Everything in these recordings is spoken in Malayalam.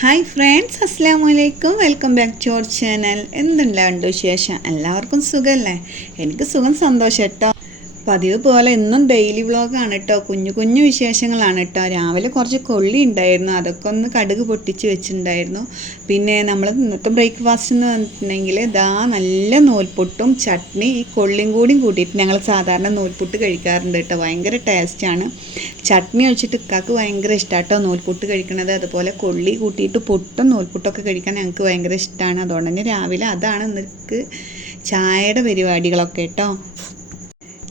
ഹായ് ഫ്രണ്ട്സ്, അസ്സലാമലൈക്കും. Welcome back to our channel. എന്തുണ്ടാണ്ട് വിശേഷം? എല്ലാവർക്കും സുഖമല്ലേ? എനിക്ക് സുഖം, സന്തോഷം കേട്ടോ. പതിവ് പോലെ ഇന്നും ഡെയിലി വ്ളോഗാണ് കേട്ടോ. കുഞ്ഞു കുഞ്ഞു വിശേഷങ്ങളാണ് കേട്ടോ. രാവിലെ കുറച്ച് കൊള്ളി ഉണ്ടായിരുന്നു, അതൊക്കെ ഒന്ന് കടുക് പൊട്ടിച്ച് വെച്ചിട്ടുണ്ടായിരുന്നു. പിന്നെ നമ്മൾ ഇന്നത്തെ ബ്രേക്ക്ഫാസ്റ്റ് എന്ന് പറഞ്ഞിട്ടുണ്ടെങ്കിൽ ഇതാ നല്ല നൂൽപുട്ടും ചട്നി, ഈ കൊള്ളിയും കൂടിയും കൂട്ടിയിട്ട് ഞങ്ങൾ സാധാരണ നൂൽപുട്ട് കഴിക്കാറുണ്ട് കേട്ടോ. ഭയങ്കര ടേസ്റ്റാണ്. ചട്നി ഒഴിച്ചിട്ട് ഇക്കാക്ക് ഭയങ്കര ഇഷ്ടമാണ് കേട്ടോ നൂൽപുട്ട് കഴിക്കുന്നത്. അതുപോലെ കൊള്ളി കൂട്ടിയിട്ട് പുട്ടും നൂൽപുട്ടൊക്കെ കഴിക്കാൻ ഞങ്ങൾക്ക് ഭയങ്കര ഇഷ്ടമാണ്. അതുകൊണ്ട് തന്നെ രാവിലെ അതാണ് ഇന്നക്ക് ചായയുടെ പരിപാടികളൊക്കെ കേട്ടോ.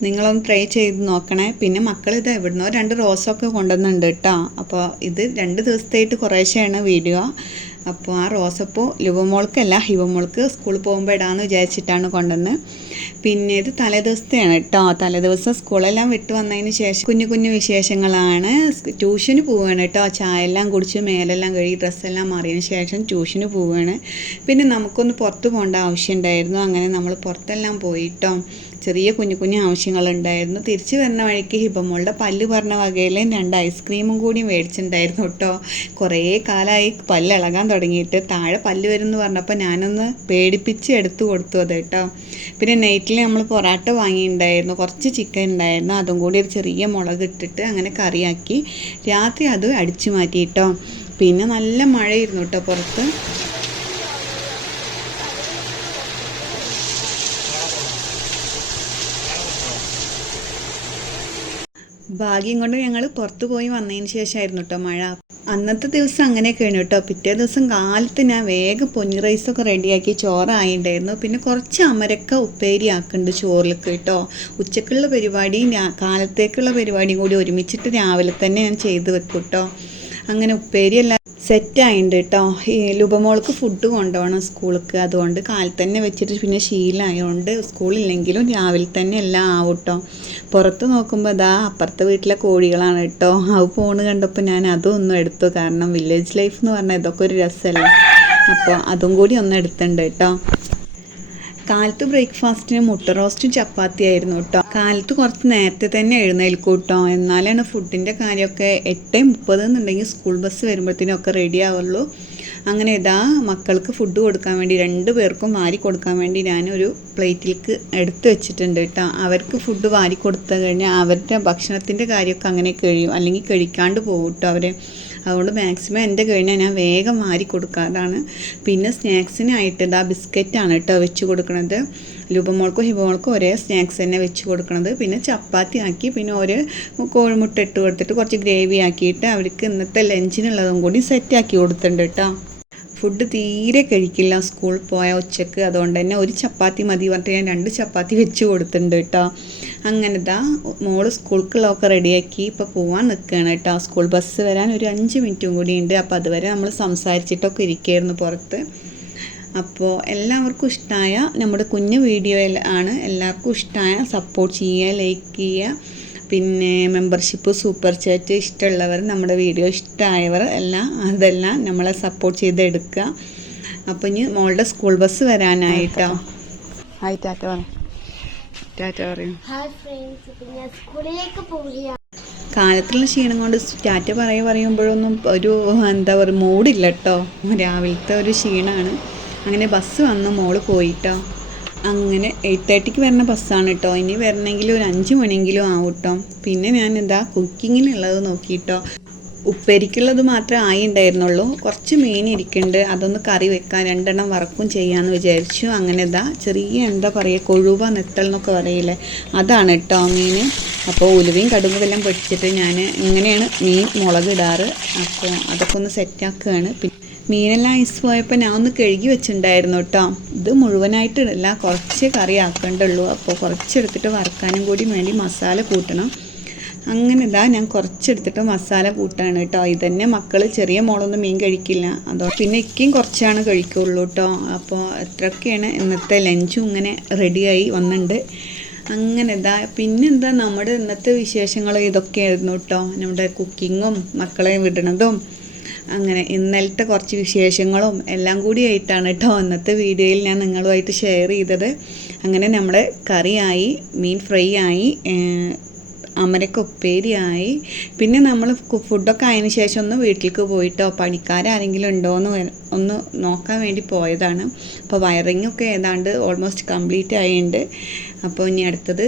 നിങ്ങളൊന്ന് ട്രൈ ചെയ്ത് നോക്കണേ. പിന്നെ മക്കൾ ഇത് എവിടുന്നോ 2 റോസൊക്കെ കൊണ്ടുവന്നുണ്ട് കേട്ടോ. അപ്പോൾ ഇത് 2 ദിവസത്തേക്ക് കുറേശ്ശെയാണ് വീഡിയോ. അപ്പോൾ ആ റോസപ്പൂ ലുവമോൾക്കല്ല, ഹിവമോൾക്ക് സ്കൂളിൽ പോകുമ്പോൾ ഇടാമെന്ന് വിചാരിച്ചിട്ടാണ് കൊണ്ടുവന്ന്. പിന്നെ ഇത് തലേദിവസത്തെയാണ് കേട്ടോ. തലേദിവസം സ്കൂളെല്ലാം വിട്ട് വന്നതിന് ശേഷം കുഞ്ഞു കുഞ്ഞു വിശേഷങ്ങളാണ്. ട്യൂഷന് പോവുകയാണ് കേട്ടോ. ചായ എല്ലാം കുടിച്ച് മേലെല്ലാം കഴുകി ഡ്രസ്സെല്ലാം മാറിയതിന് ശേഷം ട്യൂഷന് പോവുകയാണ്. പിന്നെ നമുക്കൊന്ന് പുറത്ത് പോകേണ്ട ആവശ്യമുണ്ടായിരുന്നു. അങ്ങനെ നമ്മൾ പുറത്തെല്ലാം പോയിട്ടോ. ചെറിയ കുഞ്ഞു കുഞ്ഞു ആവശ്യങ്ങളുണ്ടായിരുന്നു. തിരിച്ച് വരുന്ന വഴിക്ക് ഹിബമോളുടെ പല്ല് പറഞ്ഞ വകയിൽ 2 ഐസ്ക്രീമും കൂടി മേടിച്ചിട്ടുണ്ടായിരുന്നു കേട്ടോ. കുറേ കാലമായി പല്ല് ഇളകാൻ തുടങ്ങിയിട്ട്. താഴെ പല്ല് വരുമെന്ന് പറഞ്ഞപ്പോൾ ഞാനൊന്ന് പേടിപ്പിച്ച് എടുത്തു കൊടുത്തു അത് കേട്ടോ. പിന്നെ നൈറ്റിൽ നമ്മൾ പൊറാട്ട വാങ്ങിയിട്ടുണ്ടായിരുന്നു, കുറച്ച് ചിക്കൻ ഉണ്ടായിരുന്നു. അതും കൂടി ഒരു ചെറിയ മുളക് ഇട്ടിട്ട് അങ്ങനെ കറിയാക്കി രാത്രി അത് അടിച്ചു മാറ്റി കേട്ടോ. പിന്നെ നല്ല മഴയായിരുന്നു കേട്ടോ പുറത്ത്. ഭാഗ്യം കൊണ്ട് ഞങ്ങൾ പുറത്ത് പോയി വന്നതിന് ശേഷമായിരുന്നു കേട്ടോ മഴ. അന്നത്തെ ദിവസം അങ്ങനെയൊക്കെയാണ് കേട്ടോ. പിറ്റേ ദിവസം കാലത്ത് ഞാൻ വേഗം പൊന്നി റൈസൊക്കെ റെഡിയാക്കി ചോറായിട്ടുണ്ടായിരുന്നു. പിന്നെ കുറച്ച് അമരക്ക ഉപ്പേരി ആക്കുന്നുണ്ട് ചോറിലേക്ക് കേട്ടോ. ഉച്ചക്കുള്ള പരിപാടിയും കാലത്തേക്കുള്ള പരിപാടിയും കൂടി ഒരുമിച്ചിട്ട് രാവിലെ തന്നെ ഞാൻ ചെയ്ത് വെക്കും കേട്ടോ. അങ്ങനെ ഉപ്പേരിയെല്ലാം സെറ്റായിട്ടുണ്ട് കേട്ടോ. ഈ ലുബമോൾക്ക് ഫുഡ് കൊണ്ടുപോകണം സ്കൂളിലേക്ക്. അതുകൊണ്ട് കാലത്ത് തന്നെ വെച്ചിട്ട് പിന്നെ ശീലമായതുകൊണ്ട് സ്കൂളില്ലെങ്കിലും രാവിലെ തന്നെ എല്ലാം ആവും കേട്ടോ. പുറത്ത് നോക്കുമ്പോൾ ഇതാ അപ്പുറത്തെ വീട്ടിലെ കോഴികളാണ് കേട്ടോ. അത് ഫോണ് കണ്ടപ്പോൾ ഞാൻ അതും ഒന്നും എടുത്തു. കാരണം വില്ലേജ് ലൈഫ് എന്ന് പറഞ്ഞാൽ ഇതൊക്കെ ഒരു രസമല്ലേ. അപ്പോൾ അതും കൂടി ഒന്ന് എടുത്തിട്ടുണ്ട് കേട്ടോ. കാലത്ത് ബ്രേക്ക്ഫാസ്റ്റിന് മുട്ട റോസ്റ്റും ചപ്പാത്തി ആയിരുന്നു കേട്ടോ. കാലത്ത് കുറച്ച് നേരത്തെ തന്നെ എഴുന്നേൽക്കും കേട്ടോ. എന്നാലാണ് ഫുഡിൻ്റെ കാര്യമൊക്കെ 8:30 എന്നുണ്ടെങ്കിൽ സ്കൂൾ ബസ് വരുമ്പോഴത്തേനും റെഡി ആവുള്ളൂ. അങ്ങനെ ഇതാ മക്കൾക്ക് ഫുഡ് കൊടുക്കാൻ വേണ്ടി 2 പേർക്കും വാരി കൊടുക്കാൻ വേണ്ടി ഞാനൊരു പ്ലേറ്റിലേക്ക് എടുത്ത് വെച്ചിട്ടുണ്ട് കേട്ടോ. അവർക്ക് ഫുഡ് വാരി കൊടുത്തു കഴിഞ്ഞാൽ അവരുടെ ഭക്ഷണത്തിൻ്റെ കാര്യമൊക്കെ അങ്ങനെ കഴിയും, അല്ലെങ്കിൽ കഴിക്കാണ്ട് പോകും കേട്ടോ അവർ. അതുകൊണ്ട് മാക്സിമം എൻ്റെ കഴിഞ്ഞാൽ ഞാൻ വേഗം വാരി കൊടുക്കാതാണ്. പിന്നെ സ്നാക്സിനായിട്ട് ഇതാ ബിസ്ക്കറ്റാണ് കേട്ടോ വെച്ച് കൊടുക്കുന്നത്. ലുബമോൾക്കും ഹിബമോൾക്കും ഒരേ സ്നാക്സ് തന്നെ വെച്ച് കൊടുക്കുന്നത്. പിന്നെ ചപ്പാത്തി ആക്കി പിന്നെ ഒരു കോഴിമുട്ട ഇട്ട് കൊടുത്തിട്ട് കുറച്ച് ഗ്രേവി ആക്കിയിട്ട് അവർക്ക് ഇന്നത്തെ ലഞ്ചിനുള്ളതും കൂടി സെറ്റാക്കി കൊടുത്തിട്ടുണ്ട് കേട്ടോ. ഫുഡ് തീരെ കഴിക്കില്ല സ്കൂളിൽ പോയാൽ ഉച്ചക്ക്. അതുകൊണ്ട് തന്നെ ഒരു ചപ്പാത്തി മതി പറഞ്ഞിട്ട് ഞാൻ 2 ചപ്പാത്തി വെച്ച് കൊടുത്തിട്ടുണ്ട് കേട്ടോ. അങ്ങനെ ഇതാ മോള് സ്കൂൾക്കുള്ളതൊക്കെ റെഡിയാക്കി ഇപ്പോൾ പോകാൻ നിൽക്കുകയാണ് കേട്ടോ. സ്കൂൾ ബസ് വരാൻ ഒരു 5 മിനിറ്റും കൂടി ഉണ്ട്. അപ്പോൾ അതുവരെ നമ്മൾ സംസാരിച്ചിട്ടൊക്കെ ഇരിക്കുകയായിരുന്നു പുറത്ത്. അപ്പോൾ എല്ലാവർക്കും ഇഷ്ടമായ നമ്മുടെ കുഞ്ഞു വീഡിയോയിൽ ആണ്. എല്ലാവർക്കും ഇഷ്ടമായ സപ്പോർട്ട് ചെയ്യുക, ലൈക്ക് ചെയ്യുക. പിന്നെ മെമ്പർഷിപ്പ്, സൂപ്പർ ചാറ്റ് ഇഷ്ടമുള്ളവർ, നമ്മുടെ വീഡിയോ ഇഷ്ടമായവർ അതെല്ലാം നമ്മളെ സപ്പോർട്ട് ചെയ്തെടുക്കുക. അപ്പോൾ ഇനി മോളുടെ സ്കൂൾ ബസ് വരാനായിട്ടോ. ഹായ് ടാറ്റ പറയും. ടാറ്റ പറയും. കാലത്തുള്ള ക്ഷീണം കൊണ്ട് ടാറ്റ പറയുമ്പോഴൊന്നും ഒരു എന്താ പറയുക മൂഡില്ല കേട്ടോ. രാവിലത്തെ ഒരു ക്ഷീണമാണ്. അങ്ങനെ ബസ് വന്ന് മോള് പോയിട്ടോ. അങ്ങനെ 8:30 വരുന്ന ബസ്സാണ് കേട്ടോ. ഇനി വരണമെങ്കിൽ ഒരു 5 മണിയെങ്കിലും ആവും കേട്ടോ. പിന്നെ ഞാനിതാ കുക്കിങ്ങിനുള്ളത് നോക്കിയിട്ടോ. ഉപ്പേരിക്കുള്ളത് മാത്രമേ ഉണ്ടായിരുന്നുള്ളൂ. കുറച്ച് മീൻ ഇരിക്കുന്നുണ്ട്, അതൊന്ന് കറി വെക്കാൻ 2 എണ്ണം വറക്കും ചെയ്യാമെന്ന് വിചാരിച്ചു. അങ്ങനെ ഇതാ ചെറിയ എന്താ പറയുക കൊഴുവ നെത്തൽ എന്നൊക്കെ പറയില്ലേ, അതാണ് കേട്ടോ മീൻ. അപ്പോൾ ഉലുവയും കടുകും എല്ലാം പൊടിച്ചിട്ട് ഞാൻ ഇങ്ങനെയാണ് മീൻ മുളകിടാറ്. അപ്പോൾ അതൊക്കെ ഒന്ന് സെറ്റാക്കുകയാണ്. മീനെല്ലാം ഐസ് പോയപ്പോൾ ഞാൻ ഒന്ന് കഴുകി വെച്ചിട്ടുണ്ടായിരുന്നു കേട്ടോ. ഇത് മുഴുവനായിട്ടില്ല, കുറച്ച് കറി ആക്കേണ്ടുള്ളൂ. അപ്പോൾ കുറച്ചെടുത്തിട്ട് വറക്കാനും കൂടി വേണ്ടി മസാല കൂട്ടണം. അങ്ങനെ ഇതാ ഞാൻ കുറച്ചെടുത്തിട്ട് മസാല കൂട്ടാണ് കേട്ടോ. ഇതന്നെ മക്കൾ, ചെറിയ മോളൊന്നും മീൻ കഴിക്കില്ല. അതോ പിന്നെ ഇക്കയും കുറച്ചാണ് കഴിക്കുള്ളൂ കേട്ടോ. അപ്പോൾ എത്രയൊക്കെയാണ് ഇന്നത്തെ ലഞ്ചും ഇങ്ങനെ റെഡിയായി വന്നിട്ടുണ്ട്. അങ്ങനെ ഇതാ പിന്നെന്താ നമ്മുടെ ഇന്നത്തെ വിശേഷങ്ങൾ ഇതൊക്കെയായിരുന്നു കേട്ടോ. നമ്മുടെ കുക്കിങ്ങും മക്കളെ വിടണതും അങ്ങനെ ഇന്നലത്തെ കുറച്ച് വിശേഷങ്ങളും എല്ലാം കൂടി ആയിട്ടാണ് കേട്ടോ ഇന്നത്തെ വീഡിയോയിൽ ഞാൻ നിങ്ങളുമായിട്ട് ഷെയർ ചെയ്തത്. അങ്ങനെ നമ്മുടെ കറിയായി, മീൻ ഫ്രൈ ആയി, അമരക്ക ഉപ്പേരിയായി. പിന്നെ നമ്മൾ ഫുഡൊക്കെ ആയതിനു ശേഷം ഒന്ന് വീട്ടിലേക്ക് പോയിട്ടോ പണിക്കാരാരെങ്കിലും ഉണ്ടോയെന്ന് ഒന്ന് നോക്കാൻ വേണ്ടി പോയതാണ്. അപ്പോൾ വയറിങ്ങൊക്കെ ഏതാണ്ട് ഓൾമോസ്റ്റ് കംപ്ലീറ്റ് ആയിട്ടുണ്ട്. അപ്പോൾ ഇനി അടുത്തത്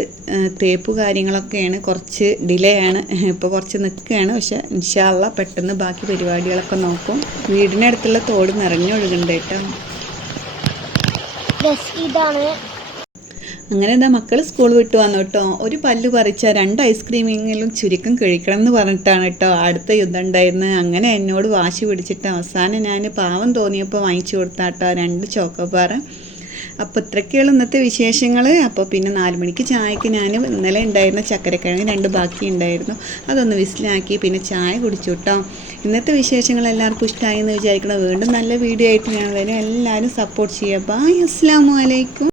തേപ്പ് കാര്യങ്ങളൊക്കെയാണ്, കുറച്ച് ഡിലേ ആണ്, ഇപ്പോൾ കുറച്ച് നിൽക്കുകയാണ്. പക്ഷേ ഇൻഷാ അള്ളാ പെട്ടെന്ന് ബാക്കി പരിപാടികളൊക്കെ നോക്കും. വീടിനടുത്തുള്ള തോട് നിറഞ്ഞൊഴുകുന്നുണ്ട് കേട്ടോ. അങ്ങനെ എന്താ മക്കൾ സ്കൂൾ വിട്ട് വന്നു കേട്ടോ. ഒരു പല്ല് പറിച്ചാൽ 2 ഐസ്ക്രീമെങ്കിലും ചുരുക്കം കഴിക്കണം എന്ന് പറഞ്ഞിട്ടാണ് കേട്ടോ അടുത്ത യുദ്ധം ഉണ്ടായിരുന്നത്. അങ്ങനെ എന്നോട് വാശി പിടിച്ചിട്ട് അവസാനം ഞാൻ പാവം തോന്നിയപ്പോൾ വാങ്ങിച്ചു കൊടുത്താട്ടോ 2 ചോക്കോബാർ. അപ്പോൾ ഇത്രയൊക്കെയുള്ള ഇന്നത്തെ വിശേഷങ്ങൾ. അപ്പോൾ പിന്നെ 4 മണിക്ക് ചായക്ക് ഞാൻ ഇന്നലെ ഉണ്ടായിരുന്ന ചക്കരക്കിഴങ്ങ് 2 ബാക്കി ഉണ്ടായിരുന്നു, അതൊന്ന് വിസിലാക്കി പിന്നെ ചായ കുടിച്ചു കേട്ടോ. ഇന്നത്തെ വിശേഷങ്ങൾ എല്ലാവർക്കും ഇഷ്ടമായി എന്ന് വിചാരിക്കണം. വീണ്ടും നല്ല വീഡിയോ ആയിട്ട് ഞാൻ വരും. എല്ലാവരും സപ്പോർട്ട് ചെയ്യുക. ബൈ, അസ്സലാമു അലൈക്കും.